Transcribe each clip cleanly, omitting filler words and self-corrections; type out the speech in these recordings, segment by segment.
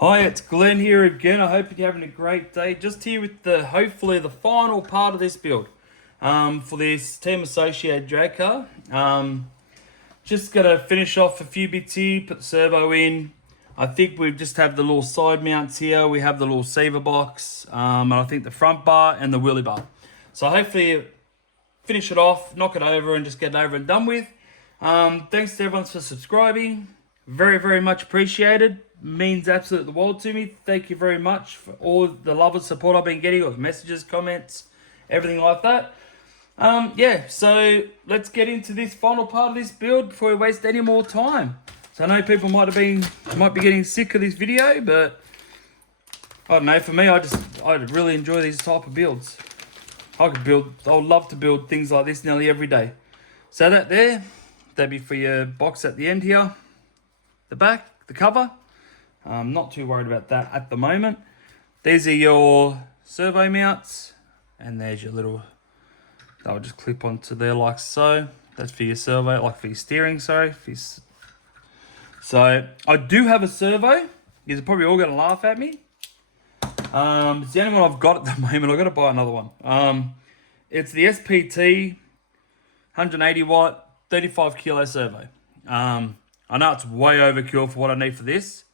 Hi, it's Glenn here again. I hope you're having a great day. Just here with hopefully the final part of this build for this Team Associated drag car. Just gonna finish off a few bits here, put the servo in. I think we just have the little side mounts here. We have the little receiver box, and I think the front bar and the wheelie bar. So hopefully finish it off, knock it over, and just get it over and done with. Thanks to everyone for subscribing. Very, very much appreciated. Means absolutely the world to me. Thank you very much for all the love and support I've been getting with messages, comments, everything like that. Yeah, so let's get into this final part of this build before we waste any more time. So I know people might be getting sick of this video, but I don't know. For me, I really enjoy these type of builds. I would love to build things like this nearly every day. So that'd be for your box at the end here, the back, the cover. I'm not too worried about that at the moment. These are your servo mounts, and there's your little, they'll just clip onto there like so. That's for your servo, like for your steering, sorry. So I do have a servo. You're probably all gonna laugh at me. It's the only one I've got at the moment. I've got to buy another one. It's the SPT 180 watt, 35 kilo servo. I know it's way overkill for what I need for this,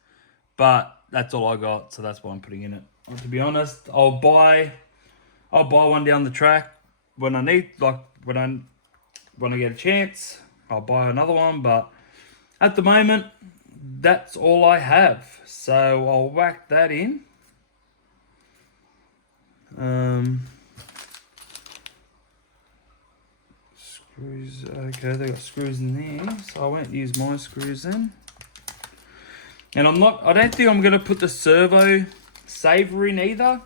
but that's all I got, so that's why I'm putting in it. And to be honest, I'll buy one down the track when I need, like when I get a chance. I'll buy another one, but at the moment, that's all I have. So I'll whack that in. Screws, okay, they got screws in there, so I won't use my screws then. And I don't think I'm gonna put the servo saver in either.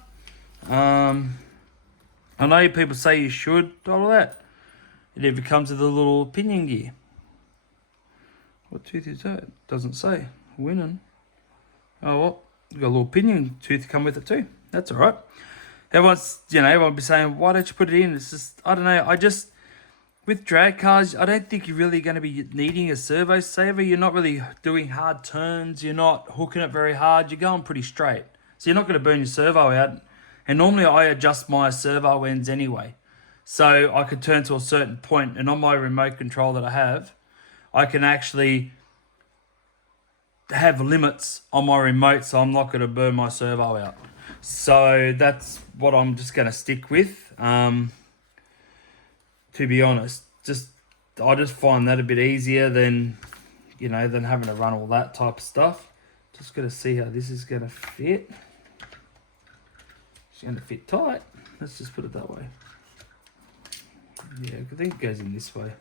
I know people say you should, all of that. It either comes with a little pinion gear. What tooth is that? Doesn't say. Winning. Oh well, got a little pinion tooth come with it too. That's alright. Everyone be saying, why don't you put it in? It's just, I don't know, with drag cars, I don't think you're really going to be needing a servo saver. You're not really doing hard turns. You're not hooking it very hard. You're going pretty straight. So you're not going to burn your servo out. And normally I adjust my servo ends anyway. So I could turn to a certain point, and on my remote control that I have, I can actually have limits on my remote, so I'm not going to burn my servo out. So that's what I'm just going to stick with. To be honest, I just find that a bit easier than having to run all that type of stuff. Just got to see how this is going to fit. It's going to fit tight. Let's just put it that way. Yeah, I think it goes in this way.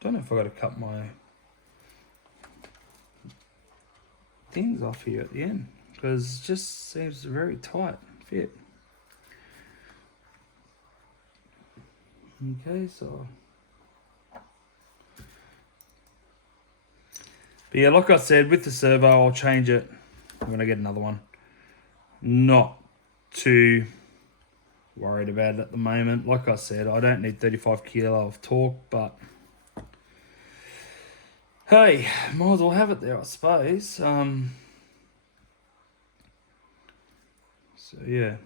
Don't know if I got to cut my things off here at the end, because it just seems very tight fit. Okay, so but yeah, like I said, with the servo, I'll change it when I get another one. Not too worried about it at the moment. Like I said, I don't need 35 kilo of torque, but hey, might as well have it there, I suppose. So yeah.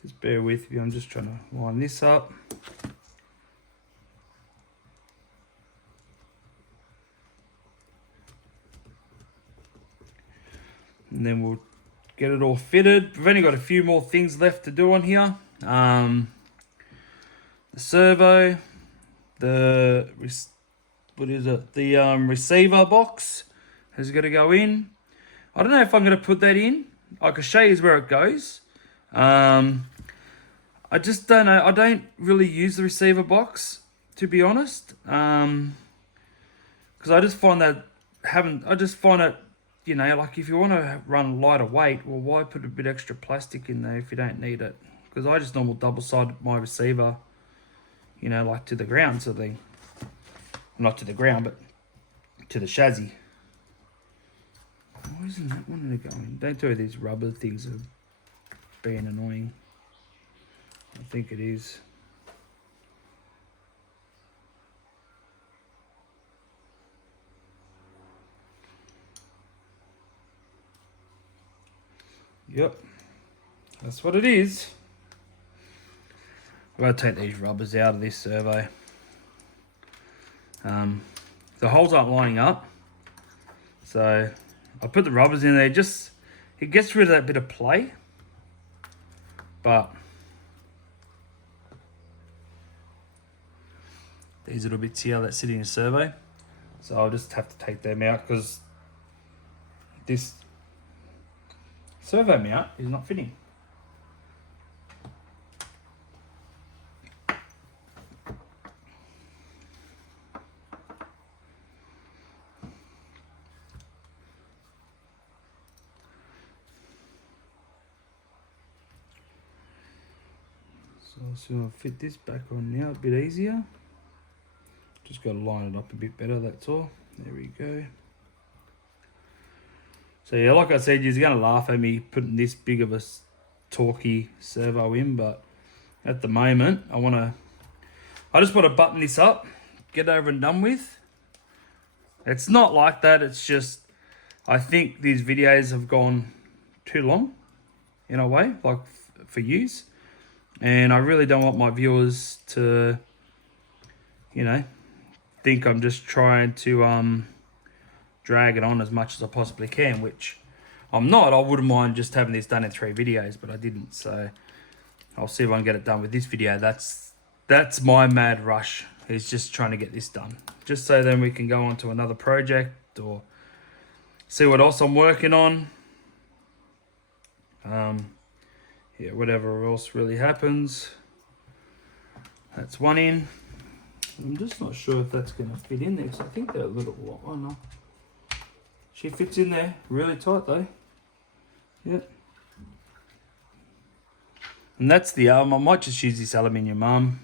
Just bear with me, I'm just trying to line this up. And then we'll get it all fitted. We've only got a few more things left to do on here. The servo, the receiver box has got to go in. I don't know if I'm going to put that in. I can show you where it goes. I just don't know. I don't really use the receiver box, to be honest, because I just find it, like if you want to run lighter weight, well, why put a bit extra plastic in there if you don't need it? Because I just normal double-sided my receiver, like to the ground sort of thing. Not to the ground, but to the chassis. Why isn't that one going? Don't do these rubber things are being annoying. I think it is. Yep, that's what it is. I'm going to take these rubbers out of this servo. The holes aren't lining up, so I put the rubbers in there. Just it gets rid of that bit of play, but these little bits here that sit in your servo, so I'll just have to take them out because this servo mount is not fitting. So I'll fit this back on now a bit easier. Just got to line it up a bit better, that's all. There we go. So yeah, like I said, you're going to laugh at me putting this big of a torquey servo in, but at the moment, I just want to button this up, get over and done with. It's not like that, it's just, I think these videos have gone too long, in a way, like for use. And I really don't want my viewers to, you know, think I'm just trying to drag it on as much as I possibly can, which I'm not. I wouldn't mind just having this done in 3 videos, but I didn't. So I'll see if I can get it done with this video. That's my mad rush, is just trying to get this done. Just so then we can go on to another project or see what else I'm working on. Yeah, whatever else really happens. That's one in. I'm just not sure if that's going to fit in there, because I think they're a little... Oh, no. She fits in there really tight, though. Yep. And that's the arm. I might just use this aluminium arm.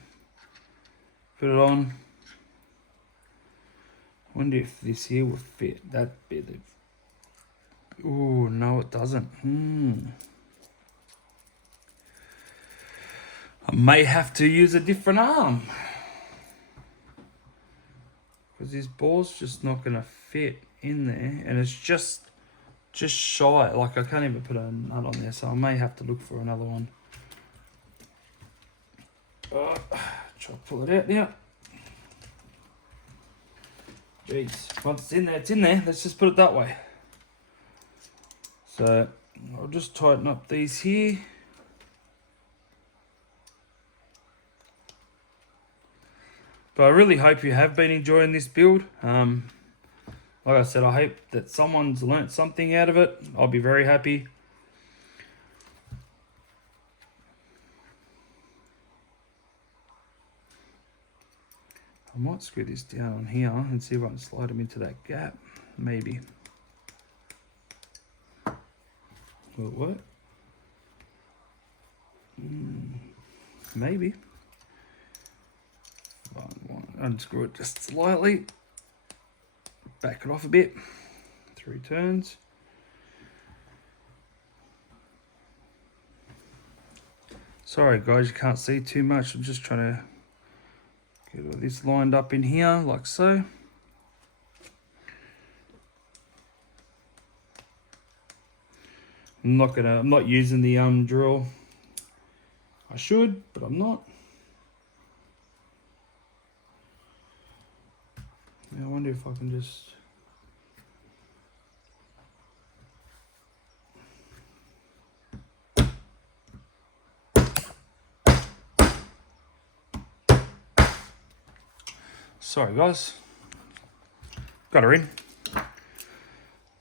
Put it on. I wonder if this here will fit. That bit of... Oh, no, it doesn't. I may have to use a different arm, because this ball's just not going to fit in there, and it's just shy. Like, I can't even put a nut on there, so I may have to look for another one. Try to pull it out now. Jeez, once it's in there, it's in there. Let's just put it that way. So I'll just tighten up these here. But I really hope you have been enjoying this build. Like I said, I hope that someone's learnt something out of it. I'll be very happy. I might screw this down on here and see if I can slide them into that gap. Maybe. Will it work? Maybe. Unscrew it just slightly, back it off a bit, 3 turns. Sorry guys, you can't see too much. I'm just trying to get all this lined up in here like so. I'm not using the drill. I should, but I'm not. I wonder if I can just... Sorry guys, got her in.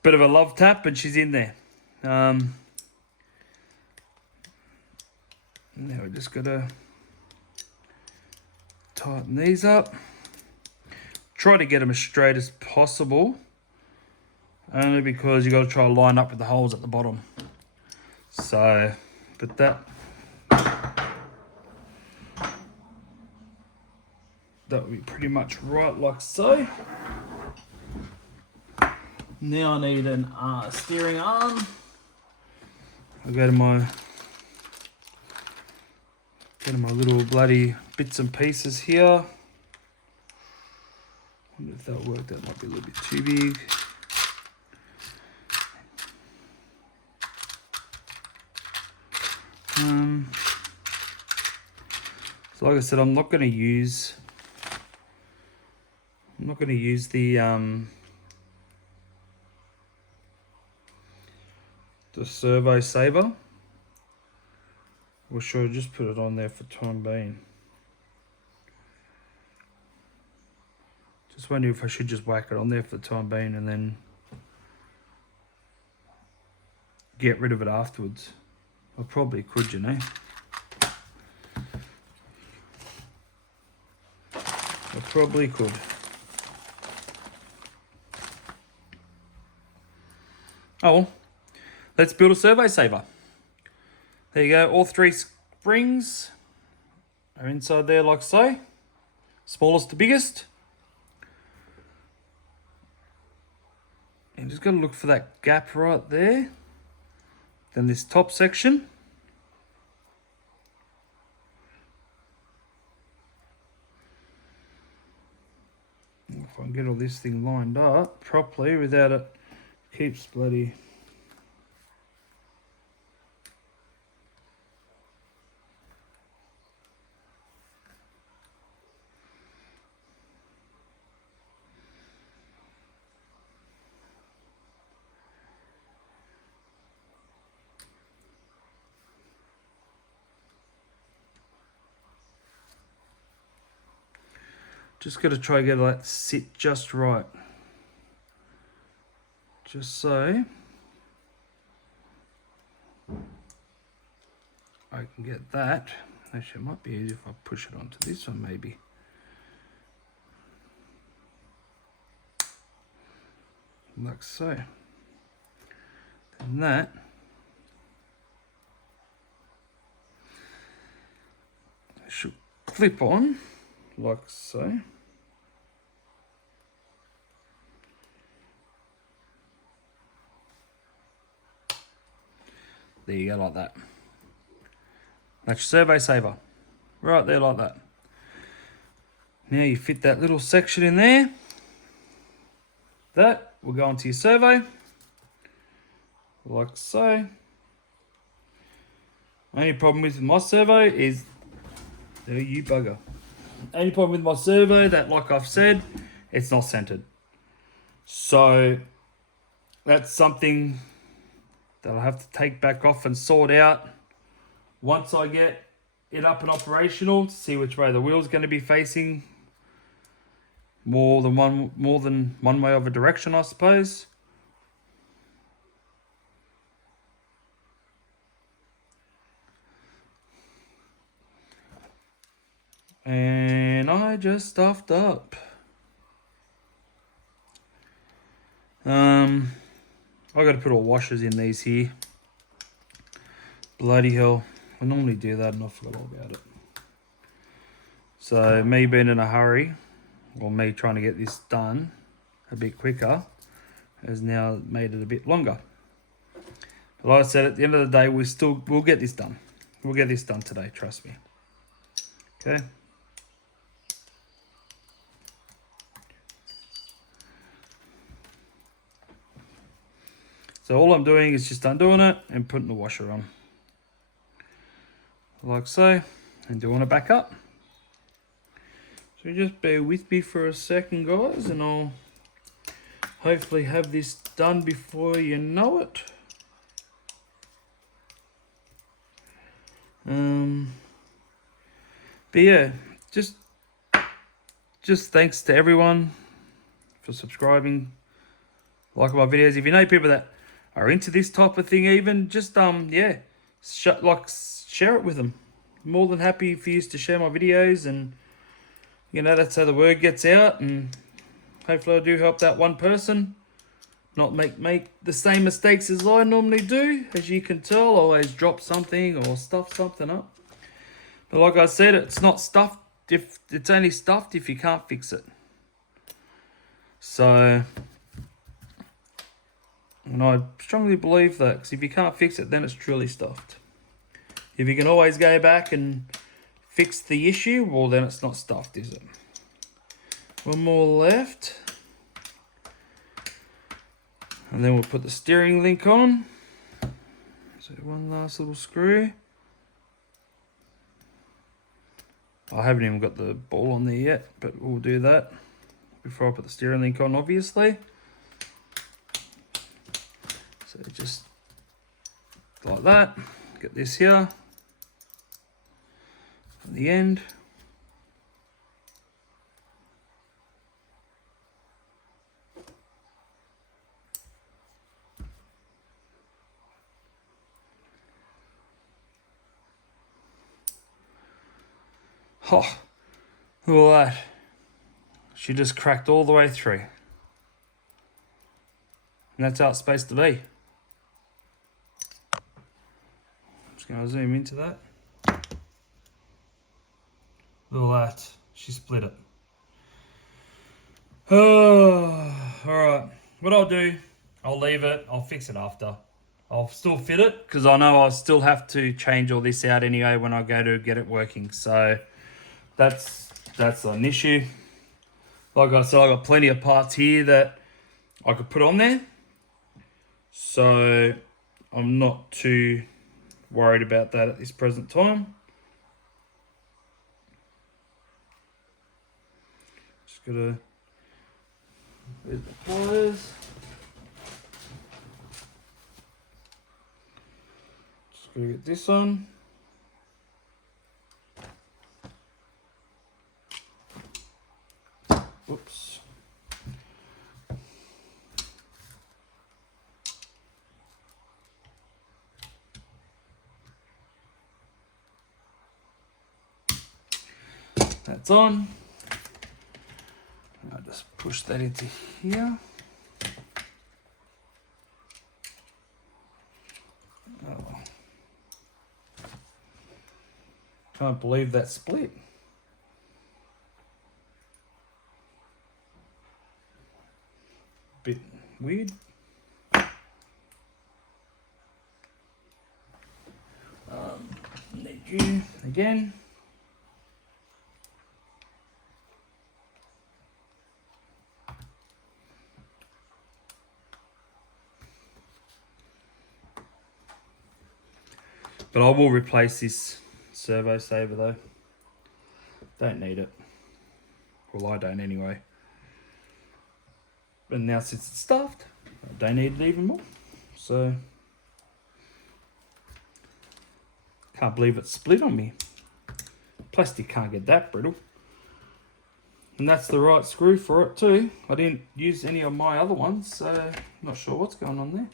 Bit of a love tap, but she's in there. Now we just gotta tighten these up. Try to get them as straight as possible, only because you got to try to line up with the holes at the bottom. So, but that would be pretty much right, like so. Now I need an steering arm. I'll go to my little bloody bits and pieces here. I wonder if that'll work. That might be a little bit too big. So like I said, I'm not going to use the servo saver. Or should I just put it on there for time being? Just wondering if I should just whack it on there for the time being and then get rid of it afterwards. I probably could, you know. I probably could. Oh well, let's build a servo saver. There you go, all 3 springs are inside there like so. Smallest to biggest. And just got to look for that gap right there. Then this top section. If I can get all this thing lined up properly without it keeps bloody... Just got to try to get that sit just right. Just so I can get that. Actually, it might be easier if I push it onto this one maybe. Like so. Then that should clip on like so. There you go, like that. That's your servo saver. Right there like that. Now you fit that little section in there. That will go onto your servo. Like so. Only problem with my servo is, there you bugger. Only problem with my servo that, like I've said, it's not centered. So that's something that I'll have to take back off and sort out once I get it up and operational to see which way the wheel's going to be facing. More than one way of a direction, I suppose. And I just stuffed up. I got to put all washers in these here. Bloody hell. I normally do that and I forgot all about it. So me being in a hurry, or me trying to get this done a bit quicker, has now made it a bit longer. But like I said, at the end of the day, we'll get this done. We'll get this done today, trust me. Okay. So all I'm doing is just undoing it and putting the washer on. Like so, and doing it back up. So just bear with me for a second, guys, and I'll hopefully have this done before you know it. But yeah, just thanks to everyone for subscribing, liking my videos. If you know people that are into this type of thing, even just yeah, share it with them. More than happy for you to share my videos, and you know, that's how the word gets out, and hopefully I do help that one person not make the same mistakes as I normally do. As you can tell, I always drop something or stuff something up. But like I said, it's not stuffed if it's only stuffed if you can't fix it. So And I strongly believe that, because if you can't fix it, then it's truly stuffed. If you can always go back and fix the issue, well, then it's not stuffed, is it? One more left. And then we'll put the steering link on. So one last little screw. I haven't even got the ball on there yet, but we'll do that before I put the steering link on, obviously. So just like that. Get this here at the end. Oh, look at that. She just cracked all the way through. And that's how it's supposed to be. I'm just going to zoom into that. Look at that. She split it. Oh, alright. What I'll do, I'll leave it. I'll fix it after. I'll still fit it, because I know I'll still have to change all this out anyway when I go to get it working. So that's an issue. Like I said, I got plenty of parts here that I could put on there. So I'm not too worried about that at this present time. Just gotta, where's the pliers? Just gotta get this on. Oops. That's on. I'll just push that into here. Oh. Can't believe that split. Bit weird. Need you again. But I will replace this servo saver though. Don't need it. Well, I don't anyway. But now since it's stuffed, I don't need it even more. So, can't believe it split on me. Plastic can't get that brittle. And that's the right screw for it too. I didn't use any of my other ones, so I'm not sure what's going on there.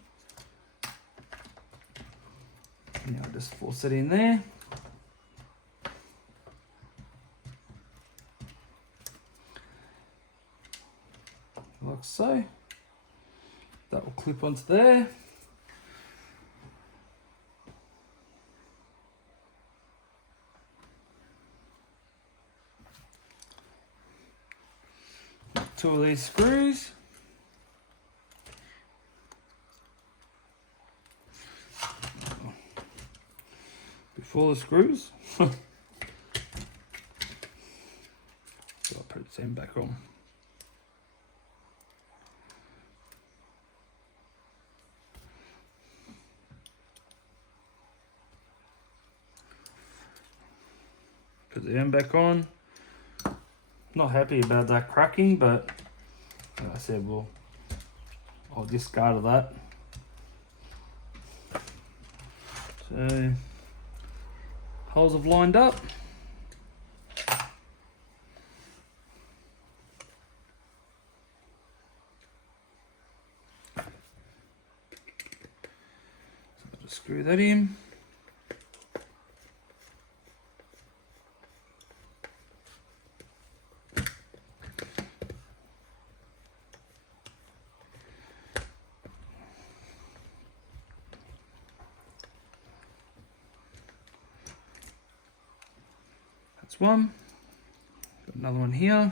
Now I'll just force it in there. Like so. That will clip onto there. Two of these screws. Before the screws. So I'll put the end back on. Put the end back on. Not happy about that cracking, but like I said, well, I'll discard of that. So holes have lined up. So I'll just screw that in. That's one. Got another one here.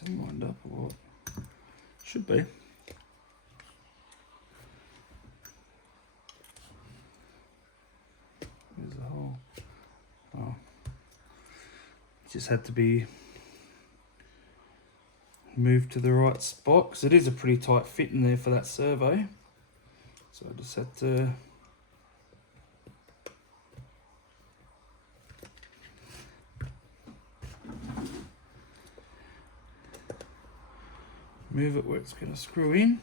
Is it lined up or what? Should be. There's a hole. Oh. Just had to be moved to the right spot because it is a pretty tight fit in there for that servo. So I just had to move it where it's going to screw in.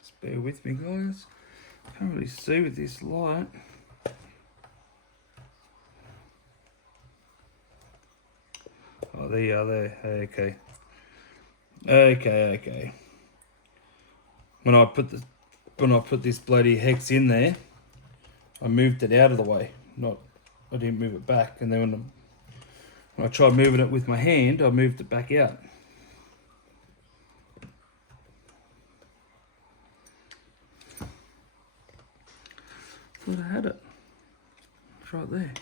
Just bear with me, guys. Can't really see with this light. Oh, there you are there. Okay. Okay. When I put this bloody hex in there, I moved it out of the way. I didn't move it back. And then when I tried moving it with my hand, I moved it back out. Thought I had it. It's right there.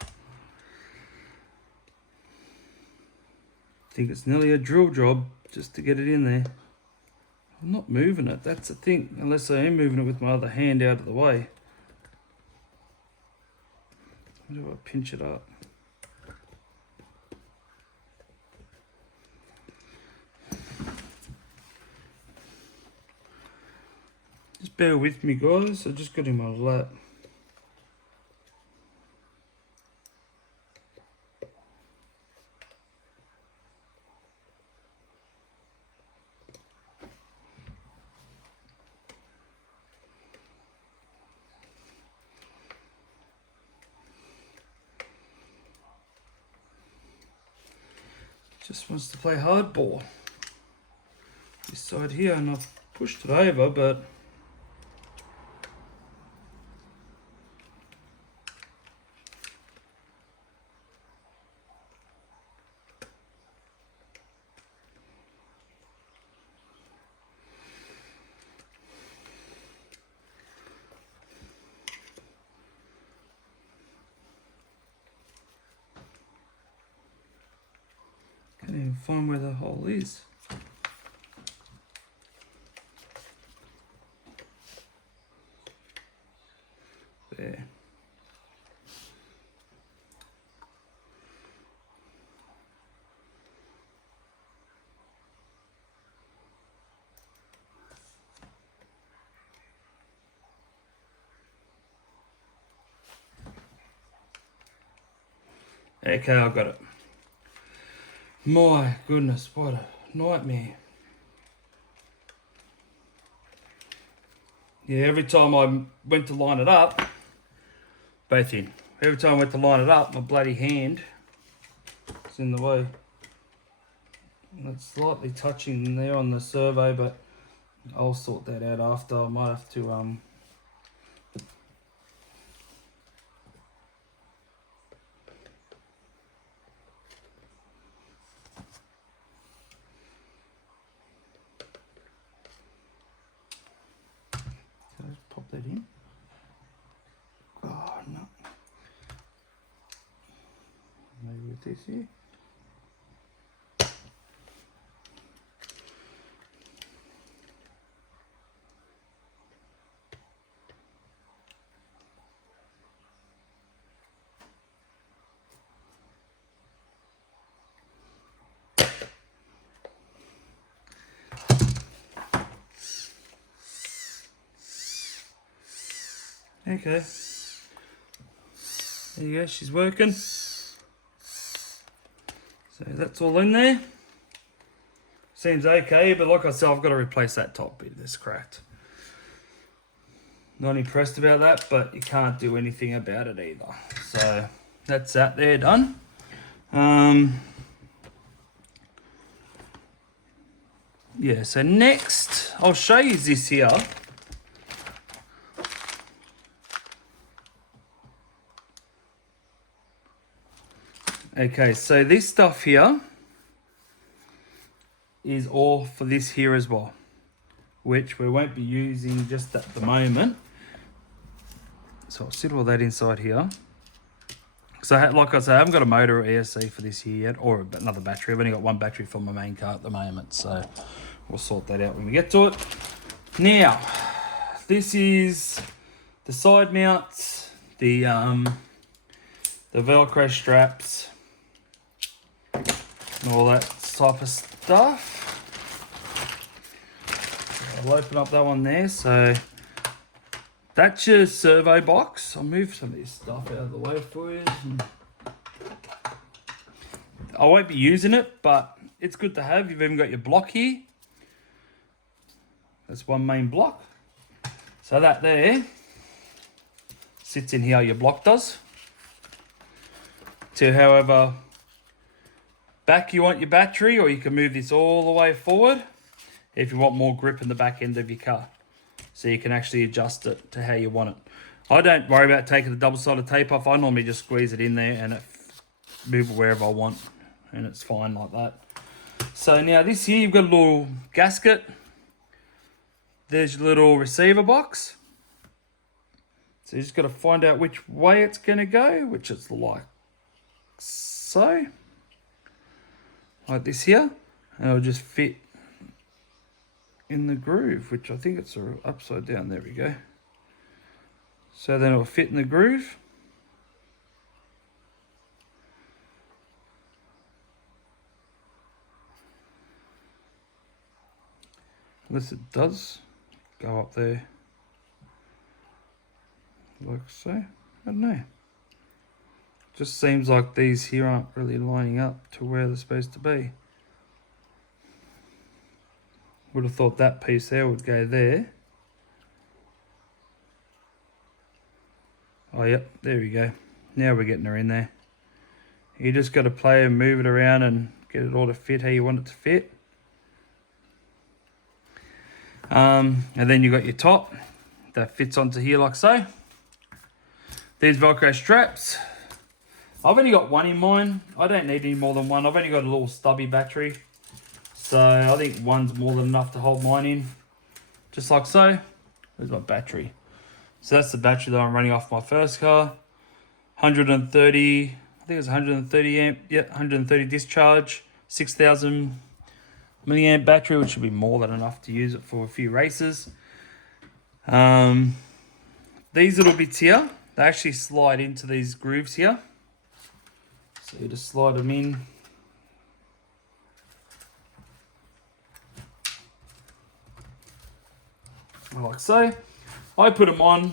I think it's nearly a drill job just to get it in there. I'm not moving it, that's the thing, unless I am moving it with my other hand out of the way. How do I pinch it up? Just bear with me, guys, I just got in my lap. Just wants to play hardball. This side here, and I've pushed it over, but can't even find where the hole is. There. Okay, I got it. My goodness, what a nightmare. Yeah, every time I went to line it up, both in. Every time I went to line it up, my bloody hand is in the way. And it's slightly touching there on the servo, but I'll sort that out after. I might have to pop that in. Oh no. Maybe with this here. Okay. There you go, she's working. So that's all in there. Seems okay, but like I said, I've got to replace that top bit that's cracked. Not impressed about that, but you can't do anything about it either. So that's that there done. Yeah, so next I'll show you this here. Okay, so this stuff here is all for this here as well. which we won't be using just at the moment. So I'll sit all that inside here. So like I say, I haven't got a motor or ESC for this here yet, or another battery. I've only got one battery for my main car at the moment, so we'll sort that out when we get to it. Now, this is the side mounts, the Velcro straps, and all that type of stuff. I'll open up that one there. So that's your servo box. I'll move some of this stuff out of the way for you. I won't be using it, but it's good to have. You've even got your block here. That's one main block. So that there sits in here, your block does. To however back you want your battery, or you can move this all the way forward if you want more grip in the back end of your car. So you can actually adjust it to how you want it. I don't worry about taking the double-sided tape off. I normally just squeeze it in there and move it wherever I want, and it's fine like that. So now this here, you've got a little gasket. There's your little receiver box. So you just got to find out which way it's going to go, which is like so. Like this here. And it'll just fit in the groove, which I think it's upside down. There we go. So then it'll fit in the groove. Unless it does go up there like so. I don't know. Just seems like these here aren't really lining up to where they're supposed to be. Would have thought that piece there would go there. Oh, yep, there we go. Now we're getting her in there. You just got to play and move it around and get it all to fit how you want it to fit. And then you got your top that fits onto here like so. These Velcro straps. I've only got one in mine. I don't need any more than one. I've only got a little stubby battery. So I think one's more than enough to hold mine in. Just like so. There's my battery. So that's the battery that I'm running off my first car. 130, I think it's 130 amp, yeah, 130 discharge, 6,000 milliamp battery, which should be more than enough to use it for a few races. These little bits here, they actually slide into these grooves here. So you just slide them in. Like so. I put them on.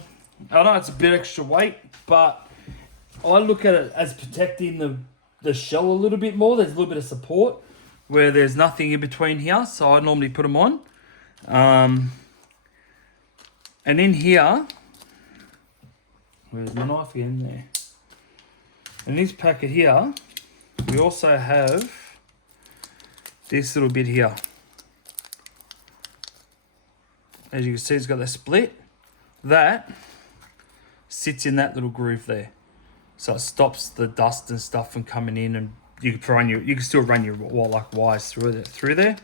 I know it's a bit extra weight, but I look at it as protecting the shell a little bit more. There's a little bit of support where there's nothing in between here, so I normally put them on. And in here, where's my knife in there? In this packet here, we also have this little bit here. As you can see, it's got the split. That sits in that little groove there. So it stops the dust and stuff from coming in, and you can still run your wires through there.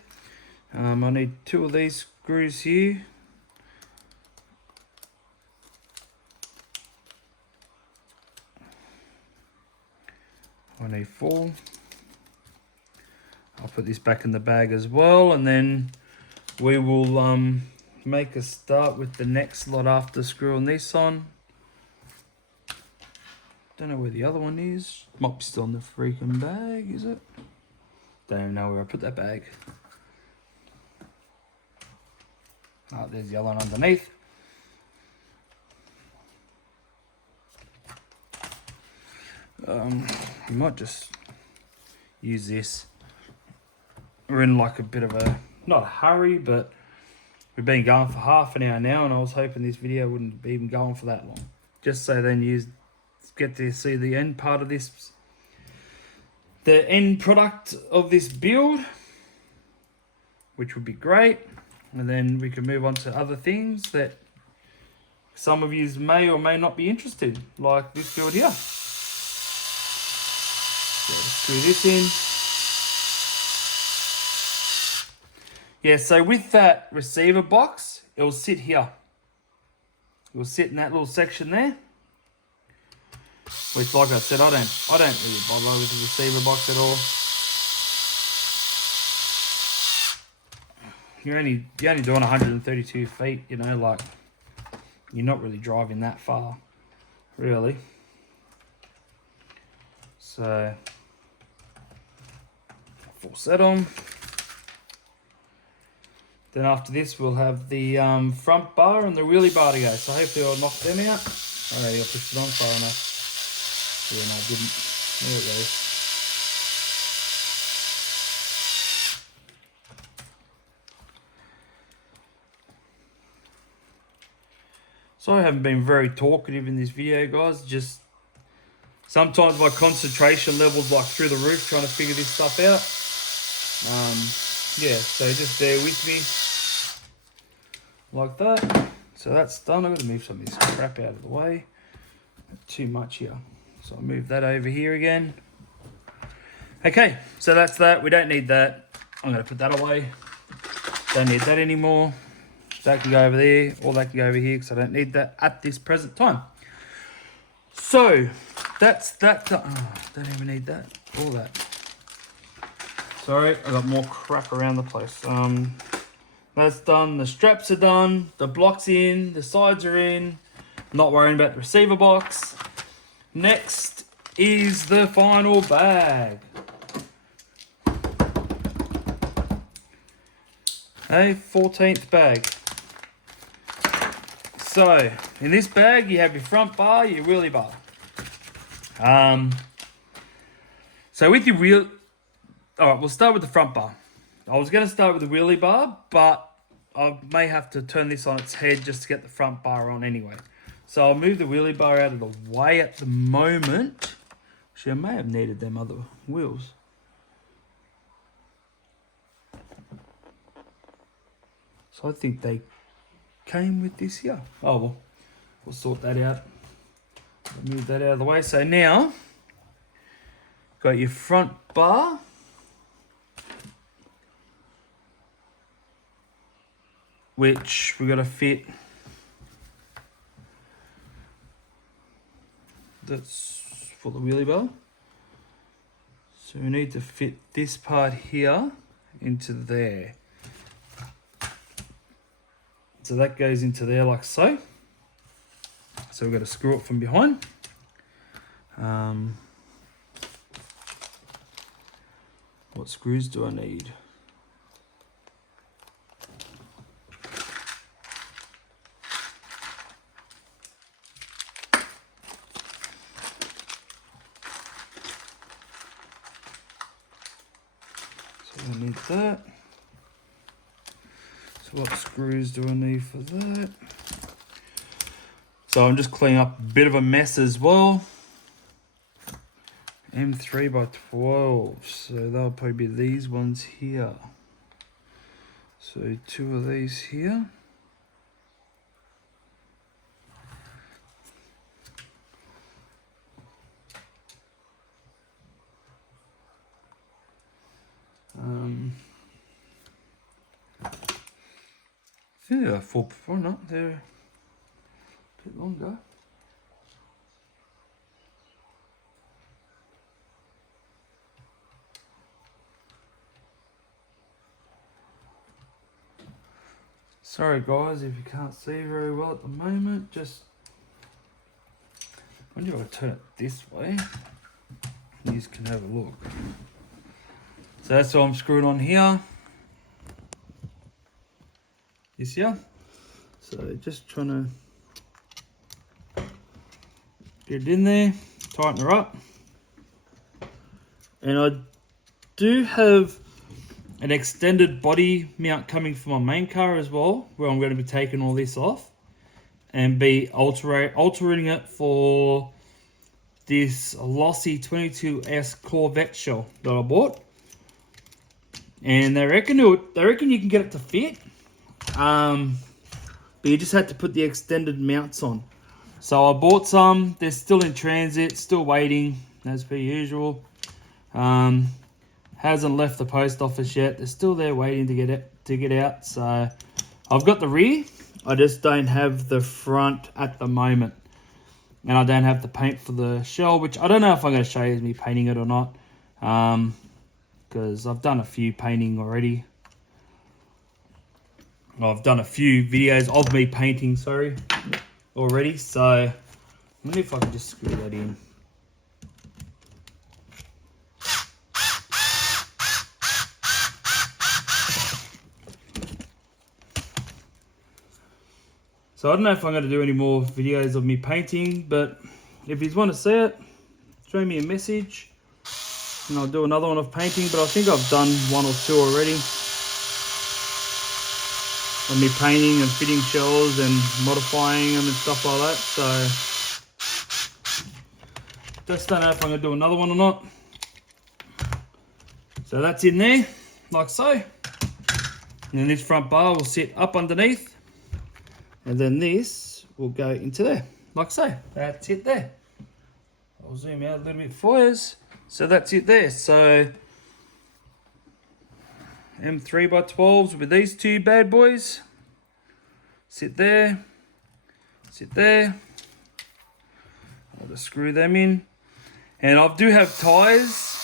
I need 2 of these screws here. I need 4. I'll put this back in the bag as well, and then we will make a start with the next lot after screwing this on. Don't know where the other one is. Might be still in the freaking bag, is it? Don't even know where I put that bag. Oh, there's the other one underneath. We might just use this. We're in like a bit of a, not a hurry, but we've been going for half an hour now, and I was hoping this video wouldn't be even going for that long. Just so then you get to see the end part of this, the end product of this build, which would be great. And then we can move on to other things that some of you may or may not be interested, like this build here. So screw this in. Yeah, so with that receiver box, it will sit here. It will sit in that little section there. Which, like I said, I don't really bother with the receiver box at all. You're only doing 132 feet, you know, like you're not really driving that far, really. So force that on. Then after this, we'll have the front bar and the wheelie bar to go. So hopefully I'll knock them out. Alrighty, I pushed it on far enough. Yeah, no, I didn't. There it goes. So I haven't been very talkative in this video, guys. Just sometimes my concentration level's like through the roof trying to figure this stuff out. Yeah, so just bear with me like that. So that's done. I've got to move some of this crap out of the way. Too much here. So I'll move that over here again. Okay, so that's that. We don't need that. I'm going to put that away. Don't need that anymore. That can go over there, or that can go over here because I don't need that at this present time. So that's that. Don't even need that. All that. Sorry, I got more crap around the place. That's done. The straps are done. The block's in. The sides are in. Not worrying about the receiver box. Next is the final bag. A 14th bag. So, in this bag, you have your front bar, your wheelie bar. So with your wheel... Alright, we'll start with the front bar. I was going to start with the wheelie bar, but I may have to turn this on its head just to get the front bar on anyway. So I'll move the wheelie bar out of the way at the moment. Actually, I may have needed them other wheels. So I think they came with this here. Oh, well, we'll sort that out. Move that out of the way. So now, got your front bar. Which we're going to fit. That's for the wheelie bar. So we need to fit this part here into there. So that goes into there like so. So we've got to screw it from behind. What screws do I need? So I need that. So what screws do I need for that? So I'm just cleaning up a bit of a mess as well. M3 by 12. So that'll probably be these ones here. So 2 of these here. I think they're 4 before, not they're a bit longer. Sorry guys if you can't see very well at the moment, just I wonder if I turn it this way, you can have a look. So that's what I'm screwing on here. This here. So just trying to get it in there, tighten her up. And I do have an extended body mount coming for my main car as well, where I'm going to be taking all this off and be altering it for this Losi 22S Corvette shell that I bought. And they reckon you can get it to fit. But you just had to put the extended mounts on. So I bought some. They're still in transit, still waiting as per usual. And hasn't left the post office yet. They're still there waiting to get out. So I've got the rear. I just don't have the front at the moment. And I don't have the paint for the shell, which I don't know if I'm going to show you me painting it or not. Because I've done a few painting already. I've done a few videos of me painting, already. So I wonder if I can just screw that in. So I don't know if I'm going to do any more videos of me painting, but if you want to see it, throw me a message and I'll do another one of painting. But I think I've done 1 or 2 already of me painting and fitting shells and modifying them and stuff like that. So just don't know if I'm going to do another one or not. So that's in there, like so. And then this front bar will sit up underneath. And then this will go into there, like so. That's it there. I'll zoom out a little bit for you. So that's it there. So M3x12s with these 2 bad boys. Sit there. Sit there. I'll just screw them in. And I do have ties.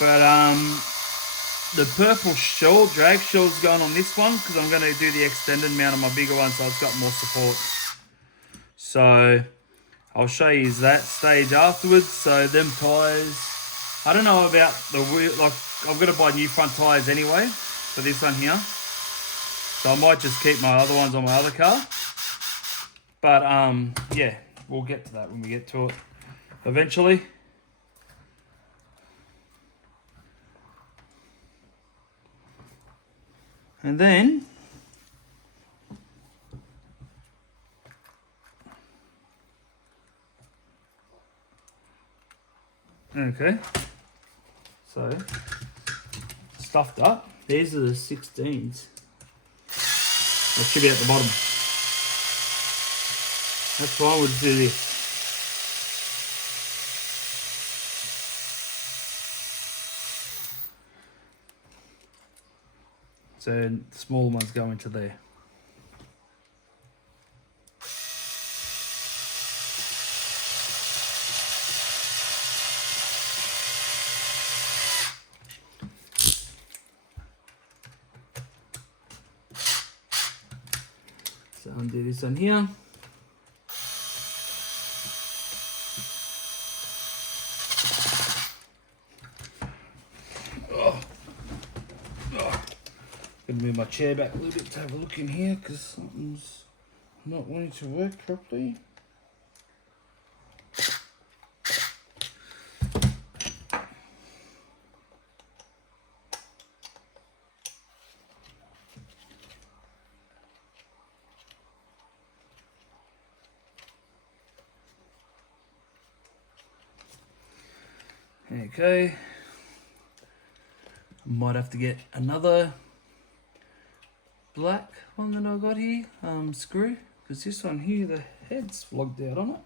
But the purple shell, drag shell is going on this one because I'm going to do the extended mount on my bigger one, so it's got more support. So I'll show you that stage afterwards. So them tyres, I don't know about the wheel, like I've got to buy new front tyres anyway for this one here. So I might just keep my other ones on my other car. But yeah, we'll get to that when we get to it eventually. And then okay, so stuffed up. These are the 16s. That should be at the bottom. That's why I would do this. So the small ones go into there. So undo this one here. Gonna move my chair back a little bit to have a look in here because something's not wanting to work properly. Okay, might have to get another black one that I got here, screw, because this one here, the head's flogged out on it.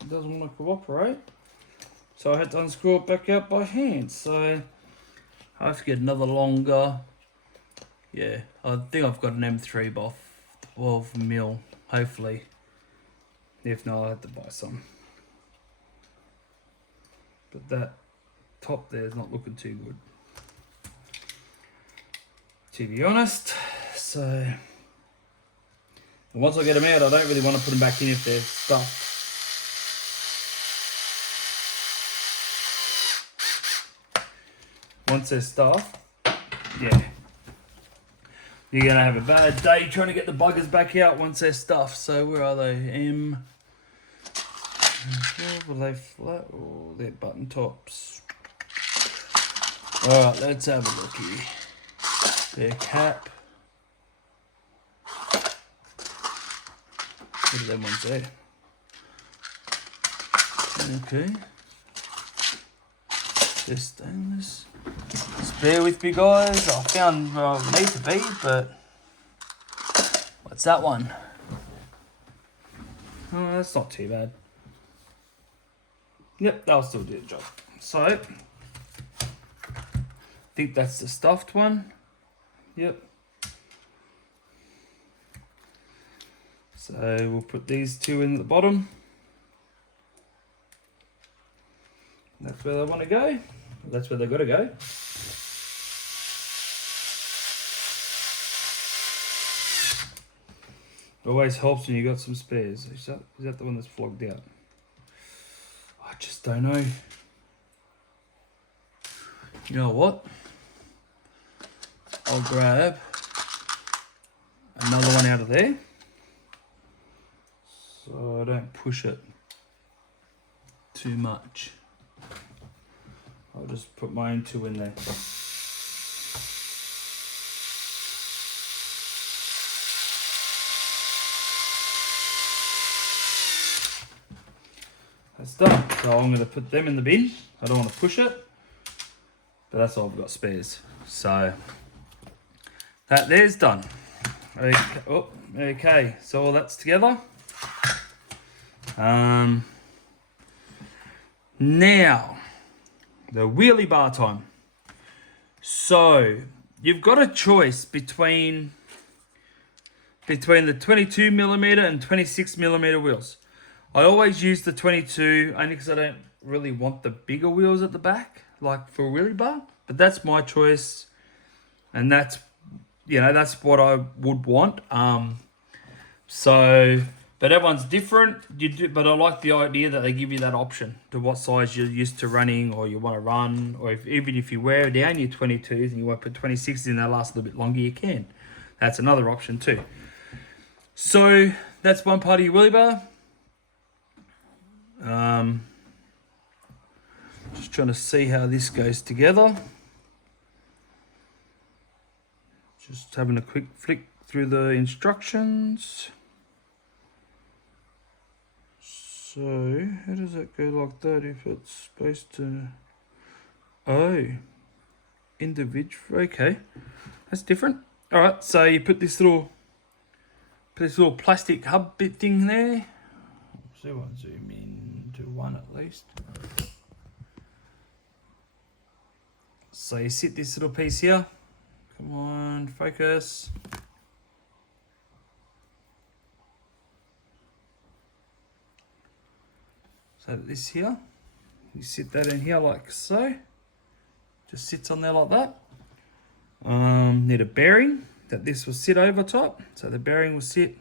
It doesn't want to cooperate, so I had to unscrew it back out by hand. So I have to get another longer. Yeah, I think I've got an M3 by 12mm, hopefully. If not, I'll have to buy some. But that top there is not looking too good, to be honest. So once I get them out, I don't really want to put them back in if they're stuffed. Once they're stuffed, yeah, you're gonna have a bad day trying to get the buggers back out once they're stuffed. So where are they? Were they flat or they're button tops? Alright, let's have a look here. Their cap. What are them ones there? Okay. They're stainless. Just bear with me, guys. I found where I need to be, but what's that one? Oh, that's not too bad. Yep, that'll still do the job. So, think that's the stuffed one. Yep. So we'll put these two in at the bottom. That's where they want to go. That's where they've got to go. Always helps when you got some spares. Is that the one that's flogged out? I just don't know. You know what? I'll grab another one out of there, so I don't push it too much. I'll just put my own two in there. That's done. So I'm going to put them in the bin. I don't want to push it, but that's all I've got spares. So that there's done. Okay, okay. So all that's together. Now the wheelie bar time. So you've got a choice between the 22mm and 26mm wheels. I always use the 22 only because I don't really want the bigger wheels at the back, like for a wheelie bar. But that's my choice, and that's, you know, that's what I would want. But everyone's different. But I like the idea that they give you that option to what size you're used to running, or you want to run, or even if you wear down your 22s and you want to put 26s in, that last a little bit longer, you can. That's another option too. So that's one part of your wheelie bar. Just trying to see how this goes together. Just having a quick flick through the instructions. So how does that go like that if it's supposed to... Oh, individual. Okay, that's different. All right, so you put this little plastic hub bit thing there. So I'll zoom in to one at least. So you sit this little piece here. Come on, focus. So this here, you sit that in here like so. Just sits on there like that. Need a bearing that this will sit over top. So the bearing will sit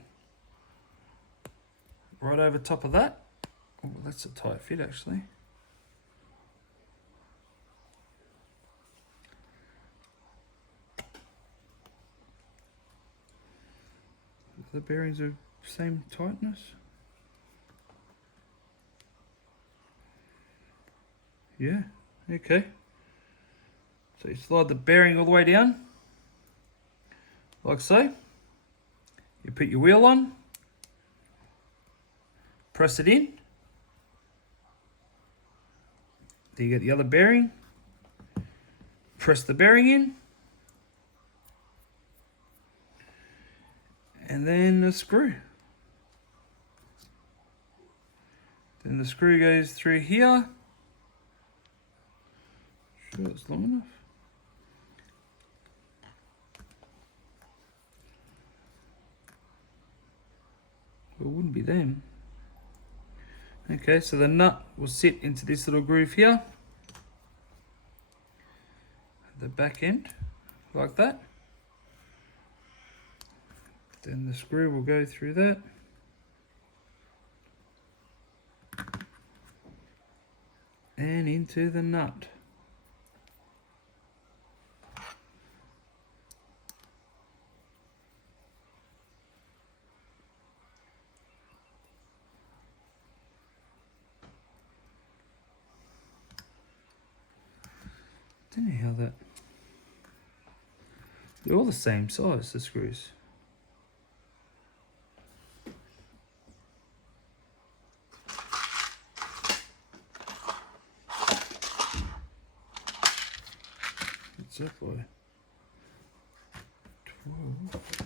right over top of that. Oh, that's a tight fit actually. The bearings are same tightness. Yeah, okay. So you slide the bearing all the way down, like so. You put your wheel on, press it in. Then you get the other bearing, press the bearing in, and then a screw. Then the screw goes through here. Sure it's long enough. Well, it wouldn't be them. Okay, so the nut will sit into this little groove here. At the back end, like that. Then the screw will go through that. And into the nut. Don't know how that... They're all the same size, the screws. What's that for? 12.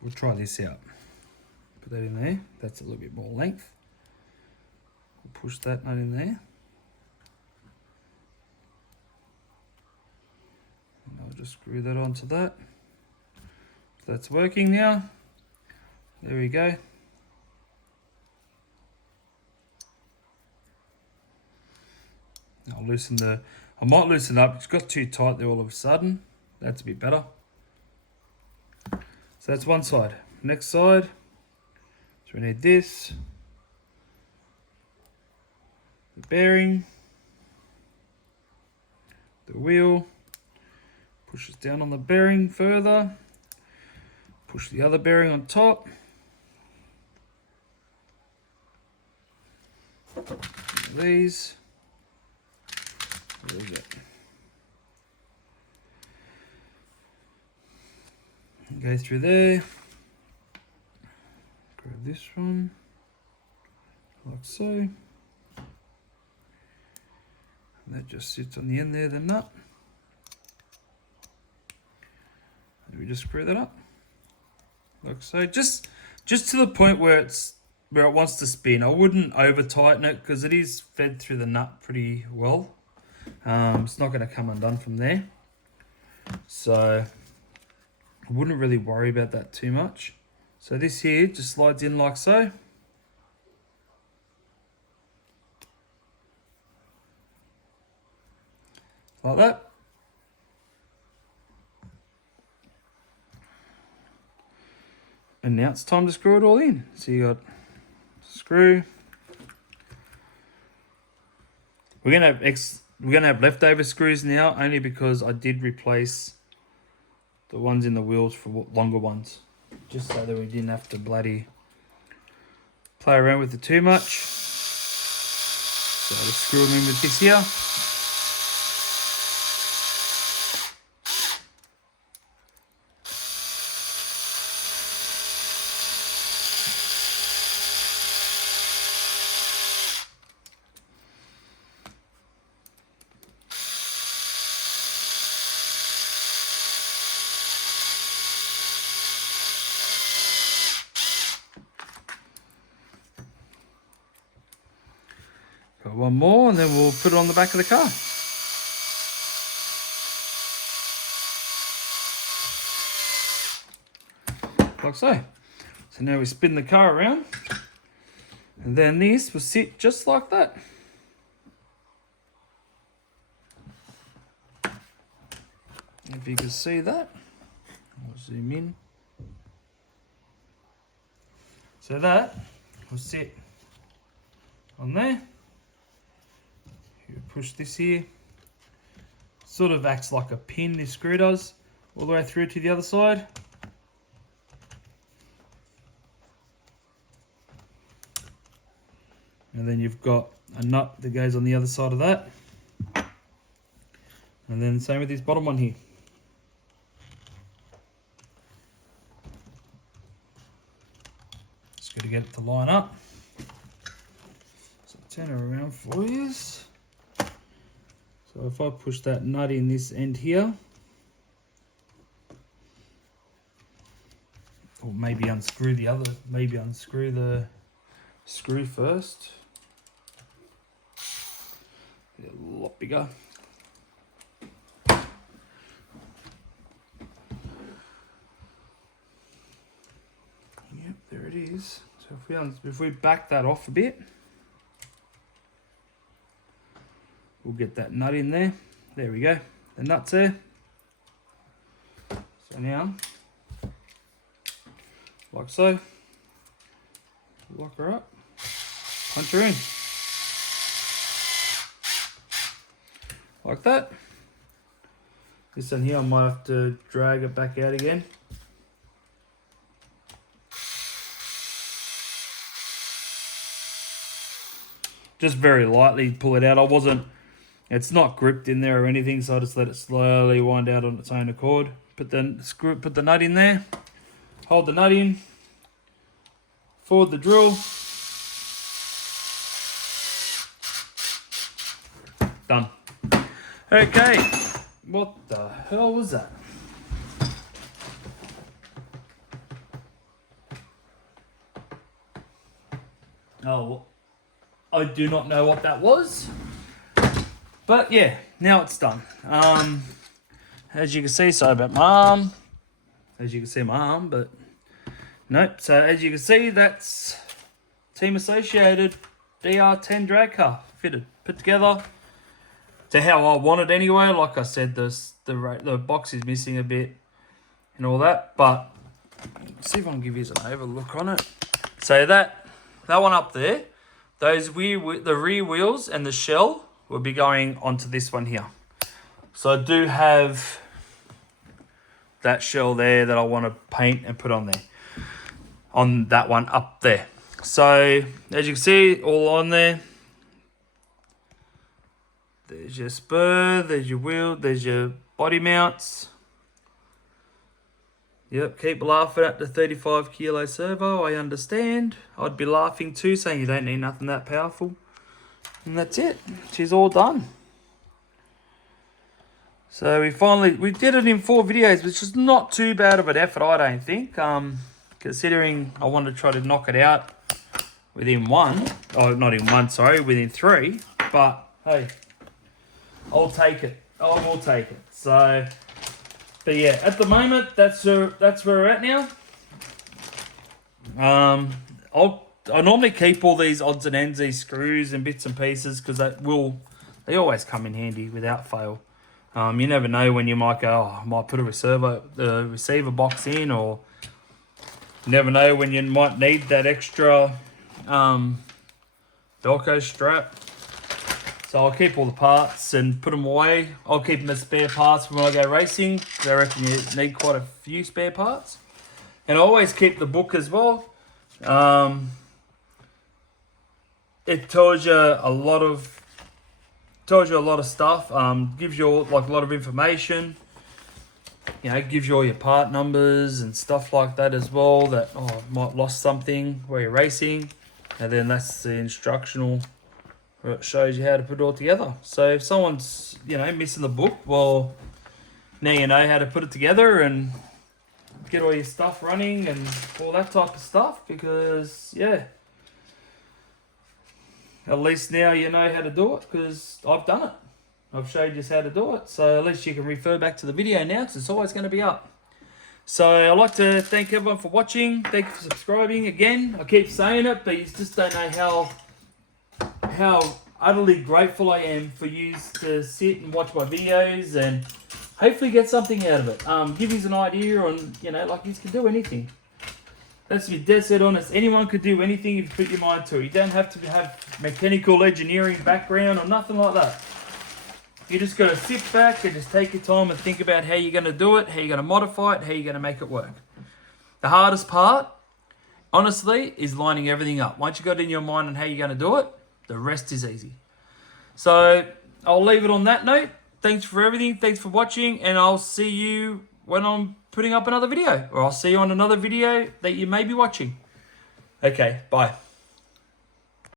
We'll try this out. Put that in there. That's a little bit more length. We'll push that nut in there. And I'll just screw that onto that. So that's working now. There we go. I'll loosen I might loosen it up. It's got too tight there all of a sudden. That's a bit better. So that's one side. Next side. So we need this. The bearing. The wheel. Pushes down on the bearing further. Push the other bearing on top. These. There we go. Go through there. Grab this one. Like so. And that just sits on the end there, the nut. And we just screw that up. Like so. Just to the point where it wants to spin. I wouldn't over tighten it because it is fed through the nut pretty well. It's not going to come undone from there. So I wouldn't really worry about that too much. So this here just slides in like so. Like that. And now it's time to screw it all in. So you got screw. We're gonna have leftover screws now, only because I did replace the ones in the wheels for longer ones, just so that we didn't have to bloody play around with it too much. So I'll just screw them in with this here. Got one more and then we'll put it on the back of the car. Like so. So now we spin the car around and then this will sit just like that. If you can see that, I'll zoom in. So that will sit on there. You push this here, sort of acts like a pin, this screw does, all the way through to the other side. And then you've got a nut that goes on the other side of that. And then same with this bottom one here. Just got to get it to line up. So turn it around for you. So if I push that nut in this end here, or maybe unscrew the screw first. They're a lot bigger. Yep, there it is. So if we back that off a bit, we'll get that nut in there. There we go. The nut's there. So now, like so, lock her up, punch her in. Like that. This one here I might have to drag it back out again. Just very lightly pull it out. It's not gripped in there or anything, so I just let it slowly wind out on its own accord. Put the nut in there, hold the nut in, forward the drill. Done. Okay, what the hell was that? Oh, I do not know what that was. But yeah, now it's done. As you can see, sorry about my arm. As you can see my arm, but nope. So as you can see, that's Team Associated DR10 drag car fitted, put together to how I want it anyway. Like I said, the box is missing a bit and all that, but see if I can give you an overlook on it. So that one up there, the rear wheels and the shell will be going onto this one here. So I do have that shell there that I want to paint and put on there, on that one up there. So as you can see, all on there. There's your spur, there's your wheel, there's your body mounts. Yep, keep laughing at the 35 kilo servo, I understand. I'd be laughing too, saying you don't need nothing that powerful. And that's it, she's all done. So we did it in 4 videos, which is not too bad of an effort, I don't think. Considering I wanted to try to knock it out within within 3. But hey, I'll take it. I will take it. So, but yeah, at the moment, that's where we're at now. I normally keep all these odds and ends, these screws and bits and pieces, because they always come in handy without fail. You never know when you might go, oh, I might put a receiver box in, or you never know when you might need that extra Velcro strap. So I'll keep all the parts and put them away. I'll keep them as spare parts for when I go racing. I reckon you need quite a few spare parts. And I always keep the book as well. It tells you a lot of stuff. Gives you a lot of information. You know, it gives you all your part numbers and stuff like that as well. That might lost something where you're racing, and then that's the instructional where it shows you how to put it all together. So if someone's missing the book, well, now you know how to put it together and get all your stuff running and all that type of stuff. Because yeah. At least now you know how to do it, because I've done it. I've showed you how to do it. So at least you can refer back to the video now, because it's always going to be up. So I'd like to thank everyone for watching. Thank you for subscribing. Again, I keep saying it, but you just don't know how utterly grateful I am for you to sit and watch my videos and hopefully get something out of it. Give you an idea on, you can do anything. Let's be dead set honest. Anyone could do anything if you put your mind to it. You don't have to have mechanical engineering background or nothing like that. You just got to sit back and just take your time and think about how you're going to do it, how you're going to modify it, how you're going to make it work. The hardest part, honestly, is lining everything up. Once you got it in your mind on how you're going to do it, the rest is easy. So I'll leave it on that note. Thanks for everything. Thanks for watching, and I'll see you when I'm putting up another video, or I'll see you on another video that you may be watching. Okay, bye.